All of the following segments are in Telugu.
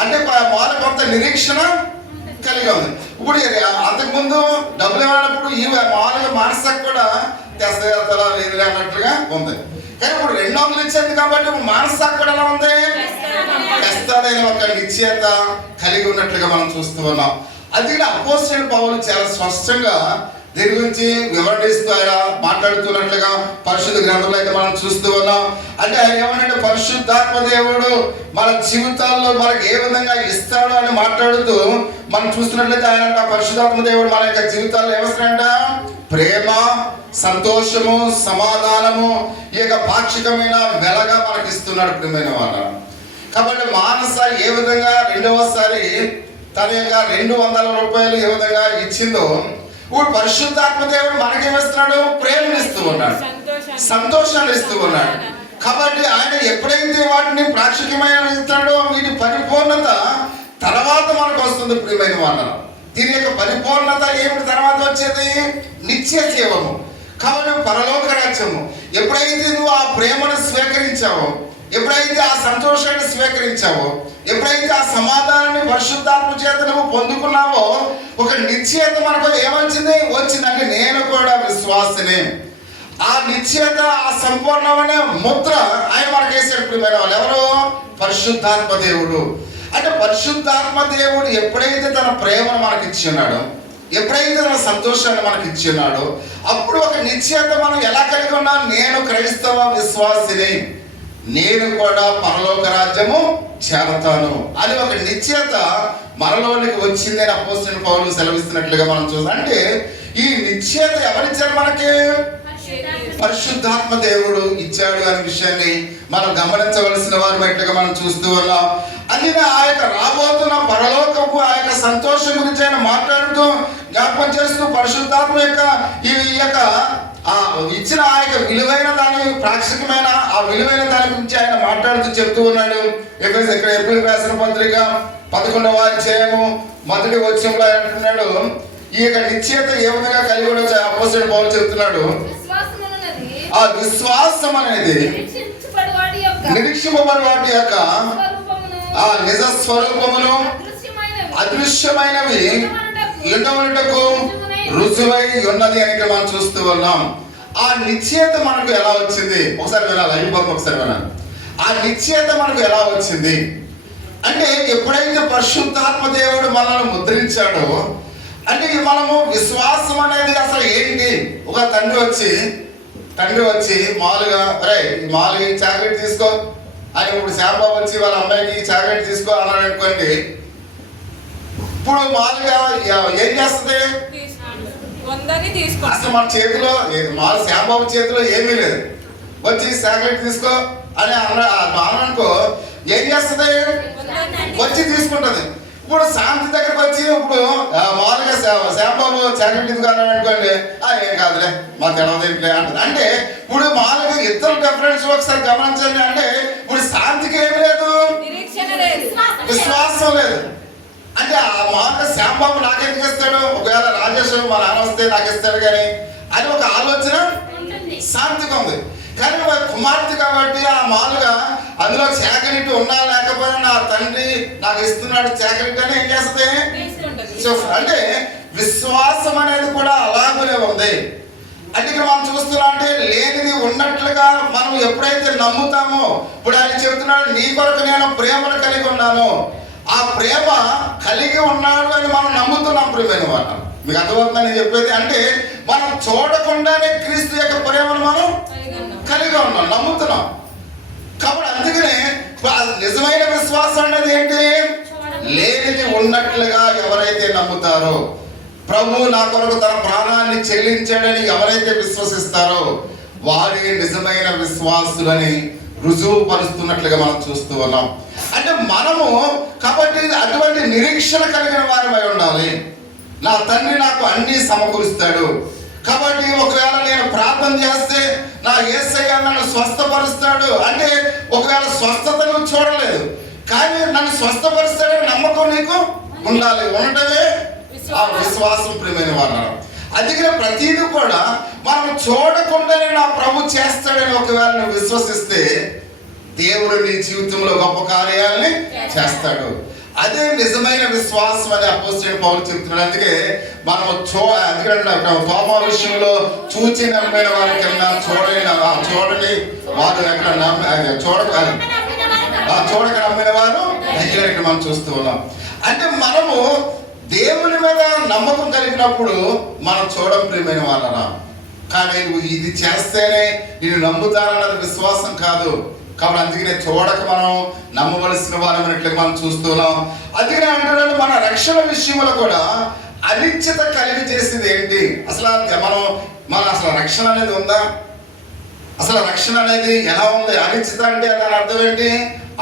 అంటే వాళ్ళ కొంత నిరీక్షణ కలిగి ఉంది. ఇప్పుడు అంతకుముందు డబ్బులు ఇవ్వనప్పుడు ఈ మామూలుగా మనసుకు కూడా తెస్తా లేదు అన్నట్లుగా ఉంది. కానీ ఇప్పుడు 200 ఇచ్చేది కాబట్టి మనసుకు కూడా ఎలా ఉంది, తెస్తాడని ఒక నిశ్చయత కలిగి ఉన్నట్లుగా మనం చూస్తూ ఉన్నాం. అది అపోస్తలుడైన పౌలు చాలా స్పష్టంగా దీని గురించి వివరణిస్తూ ఆయన మాట్లాడుతున్నట్లుగా పరిశుద్ధ గ్రంథంలో అయితే మనం చూస్తూ ఉన్నాం. అంటే ఆయన ఏమనంటే పరిశుద్ధాత్మ దేవుడు మన జీవితాల్లో మనకి ఏ విధంగా ఇస్తాడు అని మాట్లాడుతూ మనం చూస్తున్నట్లయితే ఆయన పరిశుద్ధాత్మ దేవుడు మన యొక్క జీవితాల్లో ఏమొస్తాడంట, ప్రేమ, సంతోషము, సమాధానము, ఈ యొక్క పాక్షికమైన వెలగా మనకి ఇస్తున్నాడు ప్రియమైన వాళ్ళ. కాబట్టి మానస ఏ విధంగా రెండవసారి తన యొక్క 200 రూపాయలు ఏ విధంగా ఇచ్చిందో, ఇప్పుడు పరిశుద్ధాత్మ దేవుడు మనకేమిస్తున్నాడు, ప్రేమనిస్తూ ఉన్నాడు, సంతోషాన్ని ఇస్తూ ఉన్నాడు. కాబట్టి ఆయన ఎప్పుడైతే వాటిని పాక్షికమైన ఇస్తాడో వీటి పరిపూర్ణత తర్వాత మనకు వస్తుంది ప్రియమైన వాళ్ళ. దీని యొక్క పరిపూర్ణత ఏమిటి తర్వాత వచ్చేది, నిత్య జీవము. కాబట్టి పరలోక రాజ్యము. ఎప్పుడైతే నువ్వు ఆ ప్రేమను స్వీకరించావో, ఎప్పుడైతే ఆ సంతోషాన్ని స్వీకరించావో, ఎప్పుడైతే ఆ సమాధానాన్ని పరిశుద్ధాత్మ చేత నువ్వు పొందుకున్నావో, ఒక నిశ్చయత మనకు ఏమొచ్చింది, వచ్చిందంటే నేను కూడా విశ్వాసనే. ఆ నిశ్చయత, ఆ సంపూర్ణమైన ముద్ర ఆయన మనకు వేసాడు ప్రియమైన వాళ్ళు. ఎవరు, పరిశుద్ధాత్మ దేవుడు. అంటే పరిశుద్ధాత్మ దేవుడు ఎప్పుడైతే తన ప్రేమను మనకి ఇచ్చున్నాడో, ఎప్పుడైతే తన సంతోషాన్ని మనకి ఇచ్చున్నాడో, అప్పుడు ఒక నిశ్చయత మనం ఎలా కలిగి ఉన్నాం, నేను క్రైస్తవ విశ్వాసిని, నేను కూడా పరలోక రాజ్యము చేరతాను అని ఒక నిశ్చయత మనలోనికి వచ్చింది అని అపోస్తలుడైన పౌలు సెలవిస్తున్నట్లుగా మనం చూస్తాం. అంటే ఈ నిశ్చయత ఎవరిచ్చారు మనకి, పరిశుద్ధాత్మ దేవుడు ఇచ్చాడు అనే విషయాన్ని మనం గమనించవలసిన వారు ఎట్లుగా మనం చూస్తూ ఉన్నాం. అది ఆ యొక్క రాబోతున్న పరలోకపు ఆ యొక్క సంతోషం గురించి ఆయన మాట్లాడుతూ జ్ఞాపకం చేస్తూ పరిశుద్ధాత్మ యొక్క ఈ యొక్క ఇచ్చిన ఆ యొక్క విలువైన దాని, పాక్షికమైన ఆ విలువైన దాని గురించి ఆయన మాట్లాడుతూ చెప్తూ ఉన్నాడు. ఇక్కడ ఏప్రిల్ రాసిన పత్రిక 11వ అధ్యాయము 1వ వచనంలో అంటున్నాడు, ఈ యొక్క నిశ్చయత ఏ విధంగా కలిగి ఉండొచ్చు అపోస్తలుడైన పౌలు చెప్తున్నాడు. ఆ విశ్వాసం అనేది నిరీక్షింపబడి వాటి యొక్క ఆ నిజ స్వరూపమును అదృశ్యమైనవి ఎంతవరకు రుజువై ఉన్నది అని మనం చూస్తూ ఉన్నాం. ఆ నిశ్చయత మనకు ఎలా వచ్చింది, ఒకసారి వినాలి, అయిపోతుంది ఒకసారి వినాలి. ఆ నిశ్చయత మనకు ఎలా వచ్చింది అంటే, ఎప్పుడైతే పరిశుద్ధాత్మ దేవుడు మనల్ని ముద్రించాడో, అంటే మనము విశ్వాసం అనేది అసలు ఏంటి. ఒక తండ్రి వచ్చి మామూలుగా మామూలుగా ఈ చాక్లెట్ తీసుకో అని, ఇప్పుడు శ్యాంబాబు వచ్చి వాళ్ళ అమ్మాయికి చాక్లెట్ తీసుకో అన్నాడు అనుకోండి, ఇప్పుడు మామూలుగా ఏం చేస్తుంది, అసలు మన చేతిలో మామూలు శ్యాంబాబు చేతిలో ఏమీ లేదు, వచ్చి చాక్లెట్ తీసుకో అని అనుకో, ఏం చేస్తుంది, వచ్చి తీసుకుంటుంది. ఇప్పుడు శాంతి దగ్గరకు వచ్చి ఇప్పుడు మామూలుగా శ్యాంబాబు చాక్లెట్ తీసుకున్నాడు అనుకోండి, ఏం కాదులే మా తెలవదేంటిలే అంటుంది. అంటే ఇప్పుడు మామూలుగా ఇద్దరు డిఫరెన్స్ ఒకసారి గమనించండి. అంటే ఇప్పుడు శాంతికి ఏమి లేదు, విశ్వాసం లేదు. అంటే ఆ మామూలుగా శ్యాంబాబు నాకెందుకు ఇస్తాడు, ఒకవేళ రాజేష్ మా నాన్న వస్తే నాకు ఇస్తాడు కానీ అని ఒక ఆలోచన శాంతిగా ఉంది. కానీ కుమార్తె కాబట్టి ఆ మామూలుగా అందులో చాకలెట్ ఉన్నా లేకపోయినా నా తండ్రి నాకు ఇస్తున్నాడు చాకలెట్ అని ఏం చేస్తుంది. అంటే విశ్వాసం అనేది కూడా అలాగనే ఉంది. అంటే ఇక్కడ మనం చూస్తున్నాం, అంటే లేనిది ఉన్నట్లుగా మనం ఎప్పుడైతే నమ్ముతామో, ఇప్పుడు ఆయన చెబుతున్నాడు నీ కొరకు నేను ప్రేమను కలిగి ఉన్నాను, ఆ ప్రేమ కలిగి ఉన్నాడు అని మనం నమ్ముతున్నాం ప్రియమైన వాళ్ళు. మీకు అర్థమవుతుందని చెప్పేది. అంటే మనం చూడకుండానే క్రీస్తు యొక్క ప్రేమను మనం కలిగి ఉన్నాం, నమ్ముతున్నాం. కాబట్టి అందుకనే నిజమైన విశ్వాసం అనేది ఏంటి, లేనిది ఉన్నట్లుగా ఎవరైతే నమ్ముతారో, ప్రభు నా కొరకు తన ప్రాణాన్ని చెల్లించాడని ఎవరైతే విశ్వసిస్తారో వారి నిజమైన విశ్వాసులని రుజువు పరుస్తున్నట్లుగా మనం చూస్తూ ఉన్నాం. అంటే మనము కాబట్టి అటువంటి నిరీక్షణ కలిగిన వారిపై ఉండాలి. నా తండ్రి నాకు అన్ని సమకూరుస్తాడు కాబట్టి ఒకవేళ నేను ప్రార్థన చేస్తే నా యేసయ్య నన్ను స్వస్థపరుస్తాడు. అంటే ఒకవేళ స్వస్థతను చూడలేదు కానీ నన్ను స్వస్థపరుస్తాడని నమ్మకం నీకు ఉండాలి. ఉండటమే ఆ విశ్వాసం ప్రియమైన వారు. అందుకనే ప్రతిదీ కూడా మనం చూడకుండానే నా ప్రభు చేస్తాడని ఒకవేళ నువ్వు విశ్వసిస్తే దేవుడు నీ జీవితంలో గొప్ప కార్యాలని చేస్తాడు. అదే నిజమైన విశ్వాసం అని అపోస్తలుడైన పౌలు చెప్తున్నాడు. అందుకే మనం అందుకంటే తోమా విషయంలో చూచి నమ్మిన వారి కన్నా చూడని వారు ఎక్కడ చూడక నమ్మిన వారు ఇక్కడ మనం చూస్తూ ఉన్నాం. అంటే మనము దేవుని మీద నమ్మకం కలిగినప్పుడు మనం చూడడం ప్రియమైన వాళ్ళరా. కానీ నువ్వు ఇది చేస్తేనే నేను నమ్ముతానన్నది విశ్వాసం కాదు. కాబట్టి అందుకనే చూడక మనం నమ్మవలసిన వారమైనట్లు మనం చూస్తున్నాం. అందుకనే అంటున్నాడు మన రక్షణ విషయంలో కూడా అనిశ్చిత కలిగి చేసేది ఏంటి? అసలు రక్షణ అనేది ఉందా? అసలు రక్షణ అనేది ఎలా ఉంది? అనిశ్చిత అంటే దాని అర్థం ఏంటి?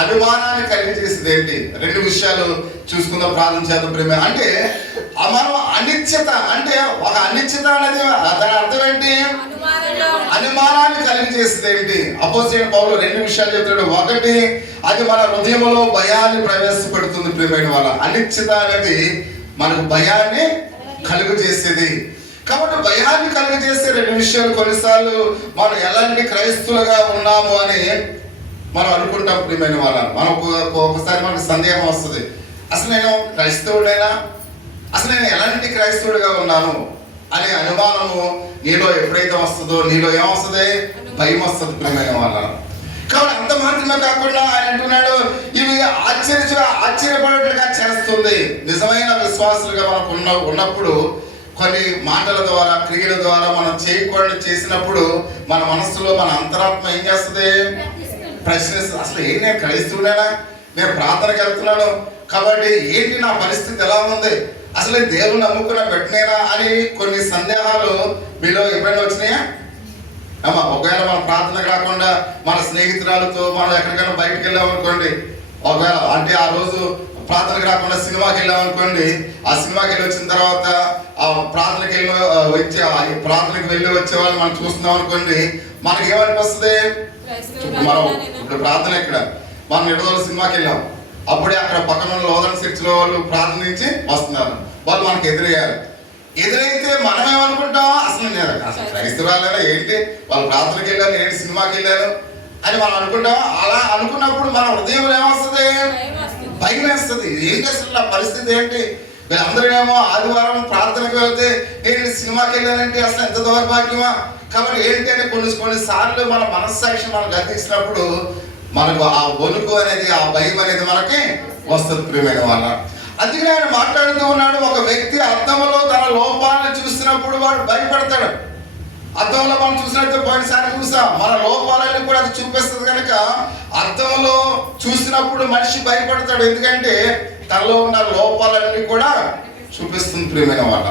అనుమానాన్ని కలిగి చేసేది ఏంటి? రెండు విషయాలు చూసుకుందాం, ప్రార్థన చేద్దాం ప్రేమ. అంటే మనం అనిశ్చిత అంటే ఒక అనిశ్చిత అనేది దాని అర్థం ఏంటి? అనుమానాన్ని కలిగి చేసేది ఏంటి? అపోస్తలుడైన పౌలు రెండు విషయాలు చెప్తాడు. ఒకటి, అది మన హృదయంలో భయాన్ని ప్రవేశపెడుతుంది ప్రియమైన వాళ్ళ. అనిశ్చిత అనేది మనకు భయాన్ని కలుగు చేసేది. కాబట్టి భయాన్ని కలుగు చేసే రెండు విషయాలు. కొన్నిసార్లు మనం ఎలాంటి క్రైస్తవులుగా ఉన్నాము అని మనం అనుకుంటాం ప్రియమైన వాళ్ళ. ఒకసారి మనకు సందేహం వస్తుంది, అసలు నేను క్రైస్తవుడైనా, అసలు నేను ఎలాంటి క్రైస్తవుడిగా ఉన్నాను అనే అనుమానము నీలో ఎప్పుడైతే వస్తుందో నీలో ఏమొస్తుంది? భయం వస్తుంది ప్రియమైన వాళ్ళ. కాబట్టి అంత మాత్రమే కాకుండా ఆయన అంటున్నాడు, ఇవి ఆశ్చర్యపడేట్టుగా చేస్తుంది. నిజమైన విశ్వాసులుగా మనకు ఉన్నప్పుడు కొన్ని మాటల ద్వారా, క్రియల ద్వారా మనం చేయకుండా చేసినప్పుడు మన మనస్సులో మన అంతరాత్మ ఏం చేస్తుంది? ప్రశ్నిస్తుంది. అసలు ఏంటి, నేను క్రైస్తవుడేనా? నేను ప్రార్థనకి వెళ్తున్నాను కాబట్టి ఏంటి నా పరిస్థితి ఎలా ఉంది? అసలు దేవుని నమ్ముకున్న పెట్టినేనా అని కొన్ని సందేహాలు మీలో ఎప్పుడైనా వచ్చినాయా? ఒకవేళ మన ప్రార్థనకు రాకుండా మన స్నేహితురాలతో మనం ఎక్కడికైనా బయటకు వెళ్ళామనుకోండి, ఒకవేళ అంటే ఆ రోజు ప్రార్థనకు రాకుండా సినిమాకి వెళ్ళామనుకోండి, ఆ సినిమాకి వెళ్ళి వచ్చిన తర్వాత ఆ ప్రార్థనకి వెళ్ళి వచ్చే వాళ్ళు మనం చూస్తున్నాం అనుకోండి, మనకి ఏమనిపిస్తుంది? మనం ఇప్పుడు ప్రార్థన ఇక్కడ మనం నిడదోల సినిమాకి వెళ్ళాం, అప్పుడే అక్కడ పక్కన లోదన చర్చిలో వాళ్ళు ప్రార్థనించి వస్తున్నారు, వాళ్ళు మనకు ఎదురైతే మనం ఏమనుకుంటాం? అసలు క్రైస్తవురాలైనా ఏంటి, వాళ్ళు ప్రార్థనకి వెళ్ళాను, ఏంటి సినిమాకి వెళ్ళాను అని మనం అనుకుంటాం. అలా అనుకున్నప్పుడు మన హృదయంలో ఏమొస్తుంది? భయం వేస్తుంది. ఏంటి అసలు నా పరిస్థితి ఏంటి? వీళ్ళందరూ ఆదివారం ప్రార్థనకు వెళ్తే ఏంటి సినిమాకి వెళ్ళానంటే అసలు ఎంత దౌర్భాగ్యమా? కాబట్టి ఏంటి అంటే కొన్నిసార్లు మన మనస్సాక్షి మనకు గర్తించినప్పుడు మనకు ఆ వణుకు అనేది, ఆ భయం అనేది మనకి వస్తుంది ప్రియమైన వాళ్ళ. అందుకని ఆయన మాట్లాడుతూ ఉన్నాడు, ఒక వ్యక్తి అద్దంలో తన లోపాలను చూసినప్పుడు వాడు భయపడతాడు. అద్దంలో మనం చూసినట్టు పోయినసారి చూసాం, మన లోపాలన్నీ కూడా అది చూపిస్తుంది కనుక అద్దంలో చూసినప్పుడు మనిషి భయపడతాడు. ఎందుకంటే తనలో ఉన్న లోపాలన్నీ కూడా చూపిస్తుంది ప్రియమైన వాళ్ళ.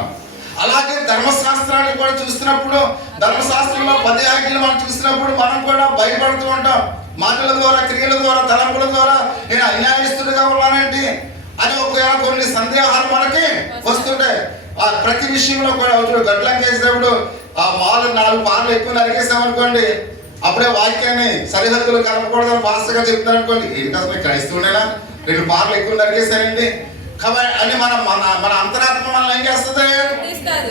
అలాగే ధర్మశాస్త్రాన్ని కూడా చూసినప్పుడు, ధర్మశాస్త్రంలో 10 ఆజ్ఞలు మనం చూసినప్పుడు మనం కూడా భయపడుతూ ఉంటాం. మాటల ద్వారా, క్రియల ద్వారా, తలంపుల ద్వారా నేను అన్యాయస్తుడిగా ఉన్నానంటే అని కొన్ని సందేహాలు మనకి వస్తుంటాయి. ప్రతి విషయంలో కూడా గడ్లం చేసినప్పుడు ఆ 4 పార్లు ఎక్కువ నరికేసామనుకోండి, అప్పుడే వాక్యాన్ని సరిహద్దులు కలపకూడదని పాస్టర్గా చెప్తారు అనుకోండి, ఏంటి అసలు క్రైస్తవుడైనా 2 పార్లు ఎక్కువ నరికేశారండి కాబట్టి అని మన అంతరాత్మ మనల్ని ఏం చేస్తుంది?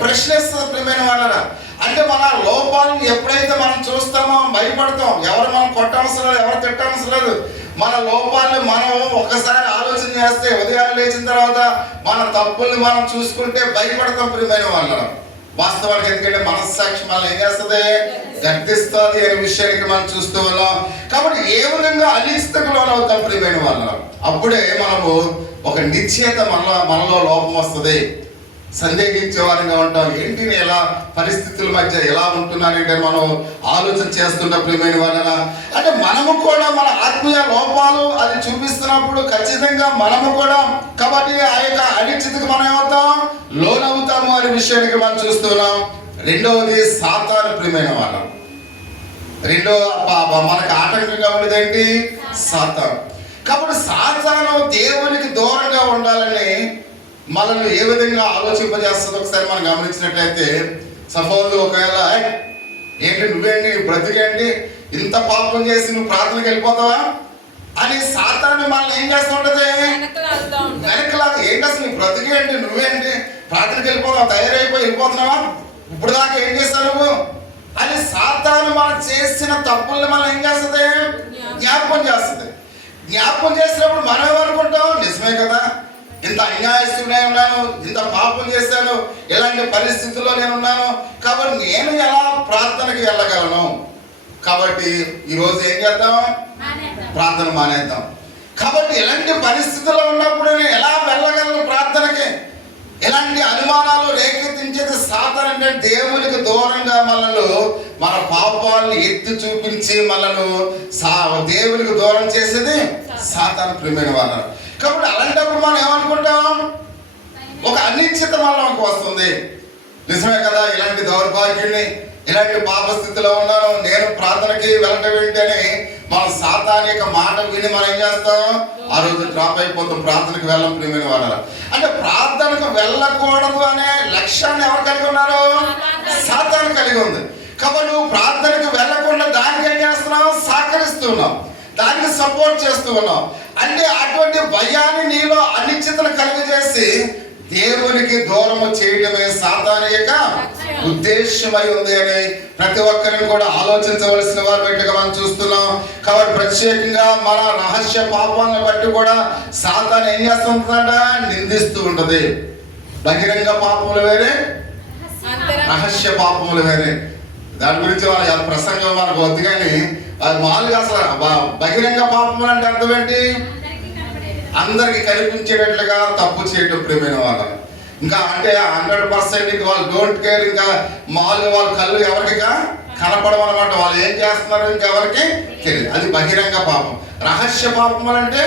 ప్రశ్నిస్తుంది ప్రియమైన వాళ్ళరా. అంటే మన లోపాలను ఎప్పుడైతే మనం చూస్తామో భయపడతాం. ఎవరు మనం కొట్టవసరం లేదు, ఎవరు తిట్టవసరం లేదు. మన లోపాలను మనం ఒకసారి ఆలోచన చేస్తే, ఉదయాన్నే లేచిన తర్వాత మన తప్పుల్ని మనం చూసుకుంటే భయపడతాం ప్రియమైన వాళ్ళరా. వాస్తవానికి ఎందుకంటే మనస్సాక్షి మనల్ని ఏం చేస్తుంది? గర్తిస్తుంది అనే విషయానికి మనం చూస్తూ ఉన్నాం. కాబట్టి ఏ విధంగా అనిశ్చితకు లోనవుతాం ప్రియమైన వాళ్ళరా. అప్పుడే మనము ఒక నిశ్చయత మనలో లోపం వస్తుంది. సందేహించే వారంగా ఉంటాం. ఏంటి ఎలా పరిస్థితుల మధ్య ఎలా ఉంటున్నానంటే మనం ఆలోచన చేస్తున్న ప్రియమైన వాళ్ళ. అంటే మనము కూడా మన ఆత్మీయ లోపాలు అది చూపిస్తున్నప్పుడు ఖచ్చితంగా మనము కూడా కాబట్టి ఆ యొక్క అనిశ్చితకు మనం ఏమవుతాం? లోనవుతాము అనే విషయానికి మనం చూస్తున్నాం. రెండవది సాతాను ప్రియమైన వాళ్ళ. మనకు ఆటంకంగా ఉండేదేంటి? సాతాను. కాబట్టి సాతాను దేవునికి దూరంగా ఉండాలని మనల్ని ఏ విధంగా ఆలోచింపజేస్తుందో ఒకసారి మనం గమనించినట్లయితే, సపోజ్ ఒకవేళ ఏంటి నువ్వేంటి బ్రతికేంటి, ఇంత పాపం చేసి నువ్వు ప్రార్థనకి వెళ్ళిపోతావా అని సాతాను మనల్ని ఏం చేస్తూ ఉంటది? వెనకలాగా ఏంటి అసలు నీ బ్రతికేంటి, నువ్వేంటి ప్రార్థనకి వెళ్ళిపోతావా, తయారైపోయి వెళ్ళిపోతున్నావా, ఇప్పుడు దాకా ఏం చేస్తావు నువ్వు అని సాతాను మనం చేసిన తప్పుల్ని మనం ఏం చేస్తుంది? జ్ఞాపకం చేస్తుంది. జ్ఞాపకం చేసినప్పుడు మనం ఏమనుకుంటాం? నిజమే కదా, ఇంత పాపం చేశాను, ఇలాంటి పరిస్థితుల్లో నేను ఉన్నాను, కాబట్టి నేను ఎలా ప్రార్థనకి వెళ్ళగలను? కాబట్టి ఈరోజు ఏం చేద్దాం? ప్రార్థన మానేద్దాం. కాబట్టి ఇలాంటి పరిస్థితుల్లో ఉన్నప్పుడు నేను ఎలా వెళ్ళగలను ప్రార్థనకి? ఇలాంటి అనుమానాలు రేకెత్తించేది సాతాను. అంటే దేవునికి దూరంగా మనల్ని, మన పాపాలను ఎత్తి చూపించి మనల్ని దేవునికి దూరం చేసేది సాతాను, ప్రియమైన వాళ్ళు. కాబట్టి అలాంటప్పుడు మనం ఏమనుకుంటాం? ఒక అనిశ్చిత మనలోకి వస్తుంది. నిజమే కదా, ఇలాంటి దౌర్భాగ్యుని, ఇలాంటి పాప స్థితిలో ఉన్నాను, నేను ప్రార్థనకి వెళ్ళటం ఏంటని మన సాతాను యొక్క మాట విని మనం ఏం చేస్తాం? ఆ రోజు డ్రాప్ అయిపోతాం, ప్రార్థనకు వెళ్ళం, ప్రియమైన వాళ్ళ. అంటే ప్రార్థనకు వెళ్ళకూడదు అనే లక్ష్యాన్ని ఎవరు కలిగి ఉన్నారు? సాతాను కలిగి ఉంది. కాబట్టి నువ్వు ప్రార్థనకు వెళ్ళకుండా దానికి ఏం చేస్తున్నావు? సహకరిస్తున్నావు, దానికి సపోర్ట్ చేస్తూ ఉన్నావు. అంటే అటువంటి భయాన్ని నీలో అనిశ్చితను కలిగజేసి దేవునికి దూరము చేయడమే సాతాను యొక్క ఉద్దేశమై ఉంది అని ప్రతి ఒక్కరిని కూడా ఆలోచించవలసిన వారు బయటగా మనం చూస్తున్నాం. కాబట్టి ప్రత్యేకంగా మన రహస్య పాపాలను బట్టి కూడా సాతాను ఏం చేస్తుందంట? నిందిస్తూ ఉంటది. బహిరంగ పాపములు వేరే, రహస్య పాపములు వేరే. దాని గురించి వాళ్ళ ప్రసంగం మనకు వద్దు, కానీ అది మామూలుగా అసలు బహిరంగ పాపములు అంటే అర్థం ఏంటి? అందరికి కనిపించేటట్లుగా తప్పు చేయటం, ప్రియమైన వాళ్ళు. ఇంకా అంటే 100% వాళ్ళు డోంట్ కేర్. ఇంకా మామూలుగా వాళ్ళ కళ్ళు ఎవరికి కనపడమన్నమాట. వాళ్ళు ఏం చేస్తున్నారు ఇంకెవరికి తెలియదు. అది బహిరంగ పాపం. రహస్య పాపములు అంటే